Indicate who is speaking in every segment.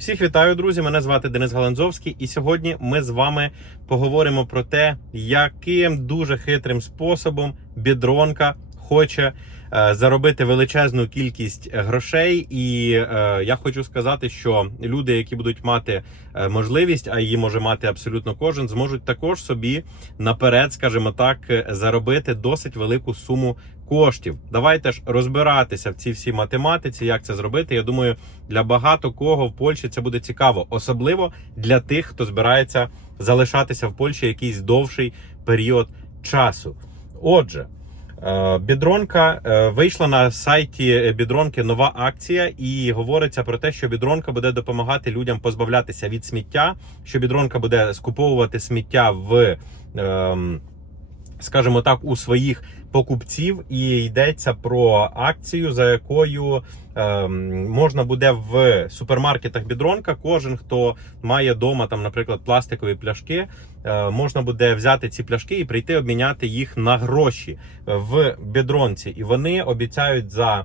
Speaker 1: Всіх вітаю, друзі! Мене звати Денис Галанзовський, і сьогодні ми з вами поговоримо про те, яким дуже хитрим способом бідронка хоче заробити величезну кількість грошей. І е, я хочу сказати, що люди, які будуть мати е, можливість, а її може мати абсолютно кожен, зможуть також собі наперед, скажімо так, е, заробити досить велику суму коштів. Давайте ж розбиратися в цій всій математиці, як це зробити. Я думаю, для багато кого в Польщі це буде цікаво, особливо для тих, хто збирається залишатися в Польщі якийсь довший період часу. Отже. Е, Бідронка е, вийшла на сайті Бідронки нова акція, і говориться про те, що Бідронка буде допомагати людям позбавлятися від сміття. Що Бідронка буде скуповувати сміття в, ем, скажімо так, у своїх покупців, і йдеться про акцію, за якою ем, можна буде в супермаркетах Бідронка. Кожен, хто має вдома, там, наприклад, пластикові пляшки, е, можна буде взяти ці пляшки і прийти обміняти їх на гроші в бідронці. І вони обіцяють за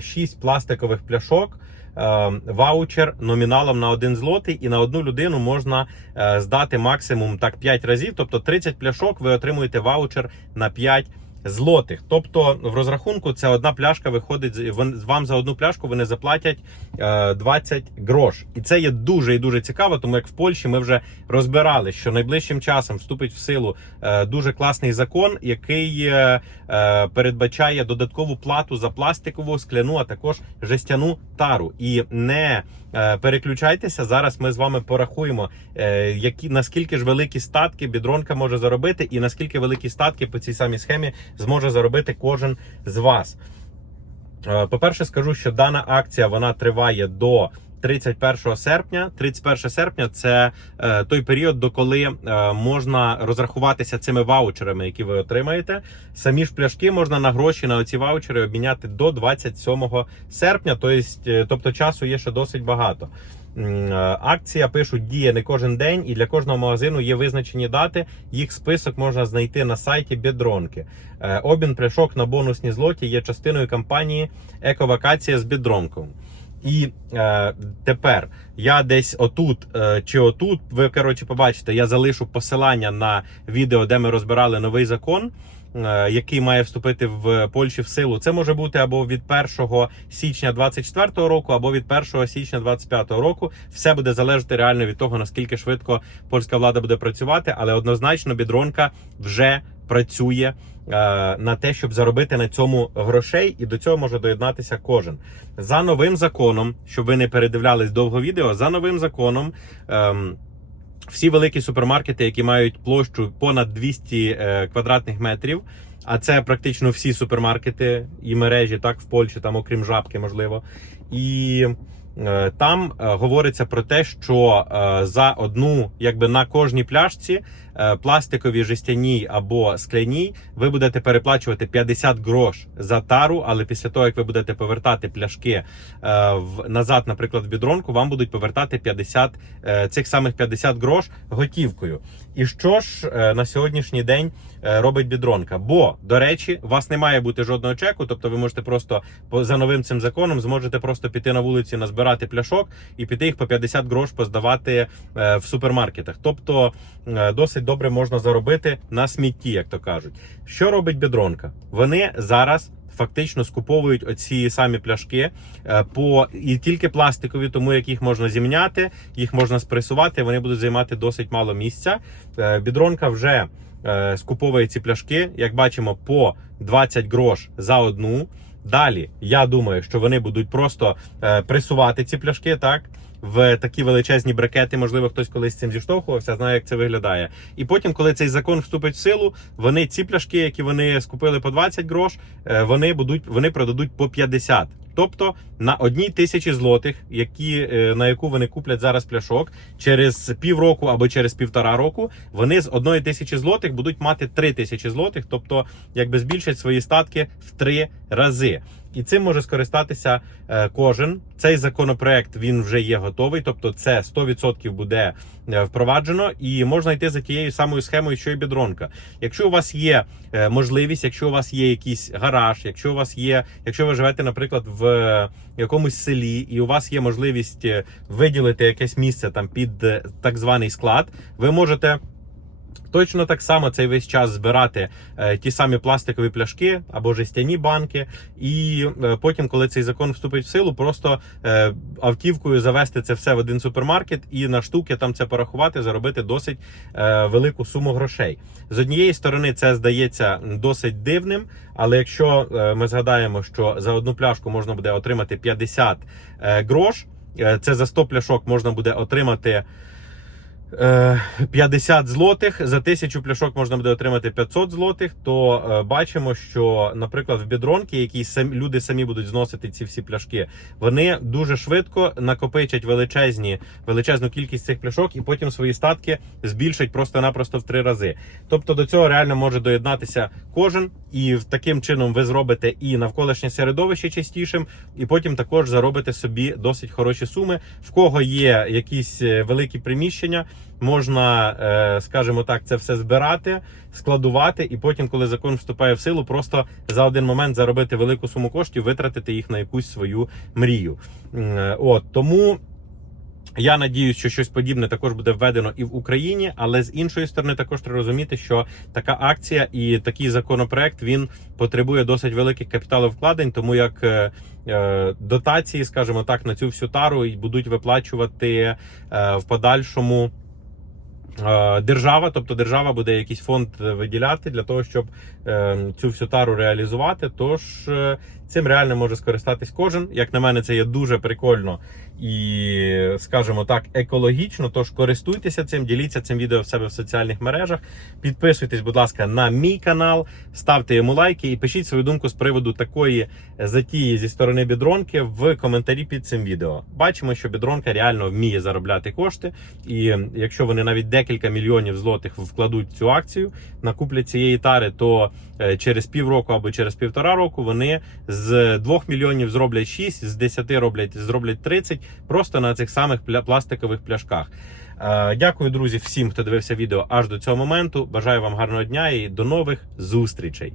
Speaker 1: 6 пластикових пляшок. е, Ваучер номіналом на 1 злотий, і на одну людину можна е, здати максимум так 5 разів. Тобто 30 пляшок ви отримуєте ваучер на 5 злотих. Тобто в розрахунку це одна пляшка виходить вам за одну пляшку. Вони заплатять е, 20 грош, і це є дуже і дуже цікаво. Тому як в Польщі ми вже розбирали, що найближчим часом вступить в силу е, дуже класний закон, який е, е, передбачає додаткову плату за пластикову, скляну, а також жестяну тару. І не е, переключайтеся. Зараз ми з вами порахуємо, е, які наскільки ж великі статки бідронка може заробити, і наскільки великі статки по цій самій схемі зможе заробити кожен з вас. Е, По-перше, скажу, що дана акція вона триває до 31 серпня. 31 серпня це е, той період, до коли е, можна розрахуватися цими ваучерами, які ви отримаєте. Самі ж пляшки можна на гроші на оці ваучери обміняти до 27 серпня. Тобто, тобто часу є ще досить багато. Е, Акція пишуть діє не кожен день, і для кожного магазину є визначені дати. Їх список можна знайти на сайті Бідронки. Е, Обмін пляшок на бонусні злоті є частиною кампанії Ековакація з Бідронком. І е, тепер я десь отут е, чи отут, ви коротше побачите, я залишу посилання на відео, де ми розбирали новий закон. Е, Який має вступити в Польщі в силу, це може бути або від 1 січня 24 року, або від 1 січня 25 року. Все буде залежати реально від того, наскільки швидко польська влада буде працювати, але однозначно бідронка вже працює е, на те, щоб заробити на цьому грошей, і до цього може доєднатися кожен. За новим законом, щоб ви не передивлялись довго відео, за новим законом. ем, всі великі супермаркети, які мають площу понад 200 е, квадратних метрів, а це практично всі супермаркети і мережі, так в Польщі, там окрім жабки, можливо. І там е, говориться про те, що е, за одну, якби на кожній пляшці, е, пластиковій, жестяній або скляній, ви будете переплачувати 50 грош за тару, але після того, як ви будете повертати пляшки е, назад, наприклад, в бідронку, вам будуть повертати 50 е, цих самих 50 грош готівкою. І що ж е, на сьогоднішній день е, робить бідронка? Бо, до речі, у вас не має бути жодного чеку, тобто ви можете просто за новим цим законом зможете просто піти на вулиці, назбирати пляшок і піти їх по 50 грош поздавати е, в супермаркетах. Тобто е, досить добре можна заробити на смітті, як то кажуть. Що робить бідронка? Вони зараз. Фактично скуповують оці самі пляшки е, по і тільки пластикові, тому як їх можна зімняти, їх можна спресувати. Вони будуть займати досить мало місця. Бідронка вже скуповує ці пляшки, як бачимо, по 20 грош за одну. Далі я думаю, що вони будуть просто е, пресувати ці пляшки, так. В такі величезні брикети, можливо, хтось колись цим зіштовхувався, знає, як це виглядає. І потім, коли цей закон вступить в силу, вони ці пляшки, які вони скупили по 20 грош, е, вони будуть вони продадуть по 50. Тобто на одній тисячі злотих, які, е, на яку вони куплять зараз пляшок, через півроку або через півтора року, вони з одної тисячі злотих будуть мати три тисячі злотих, тобто якби збільшать свої статки в три рази. І цим може скористатися е, кожен. Цей законопроект він вже є готовий, тобто це 100% буде е, впроваджено, і можна йти за тією самою схемою, що і бідронка. Якщо у вас є е, можливість, якщо у вас є якийсь гараж, якщо у вас є, якщо ви живете, наприклад, в якомусь селі, і у вас є можливість виділити якесь місце там під так званий склад, ви можете. Точно так само цей весь час збирати е, ті самі пластикові пляшки або жестяні банки, і е, потім, коли цей закон вступить в силу, просто е, автівкою завести це все в один супермаркет і на штуки там це порахувати, заробити досить е, велику суму грошей. З однієї сторони, це здається досить дивним, але якщо е, ми згадаємо, що за одну пляшку можна буде отримати 50 е, грош, е, це за 100 пляшок можна буде отримати. Е, 50 злотих за тисячу пляшок можна буде отримати 500 злотих. То е, бачимо, що, наприклад, в бідронки, які сам, люди самі будуть зносити ці всі пляшки, вони дуже швидко накопичать величезні величезну кількість цих пляшок і потім свої статки збільшать просто-напросто в три рази. Тобто до цього реально може доєднатися кожен, і таким чином ви зробите і навколишнє середовище чистішим, і потім також заробите собі досить хороші суми. В кого є якісь е, великі приміщення, можна, е, скажімо так, це все збирати, складувати, і потім, коли закон вступає в силу, просто за один момент заробити велику суму коштів, витратити їх на якусь свою мрію. Е, От тому. Я надіюсь, що щось подібне також буде введено і в Україні, але з іншої сторони, також треба розуміти, що така акція і такий законопроект він потребує досить великих капіталовкладень, тому як е, е, дотації, скажімо так, на цю всю тару і будуть виплачувати е, в подальшому. Е, Держава, тобто держава буде якийсь фонд виділяти для того, щоб е, цю всю тару реалізувати. Тож е, цим реально може скористатись кожен. Як на мене, це є дуже прикольно і, скажімо так, екологічно. Тож користуйтеся цим, діліться цим відео в себе в соціальних мережах. Підписуйтесь, будь ласка, на мій канал, ставте йому лайки і пишіть свою думку з приводу такої затії зі сторони бідронки в коментарі під цим відео. Бачимо, що бідронка реально вміє заробляти кошти, і якщо вони навіть декілька мільйонів злотих вкладуть в цю акцію, накуплять цієї тари, то е, через півроку або через півтора року вони з 2 мільйонів зроблять 6, з 10 роблять зроблять 30 просто на цих самих пластикових пляшках. Е, Дякую, друзі, всім, хто дивився відео аж до цього моменту. Бажаю вам гарного дня і до нових зустрічей.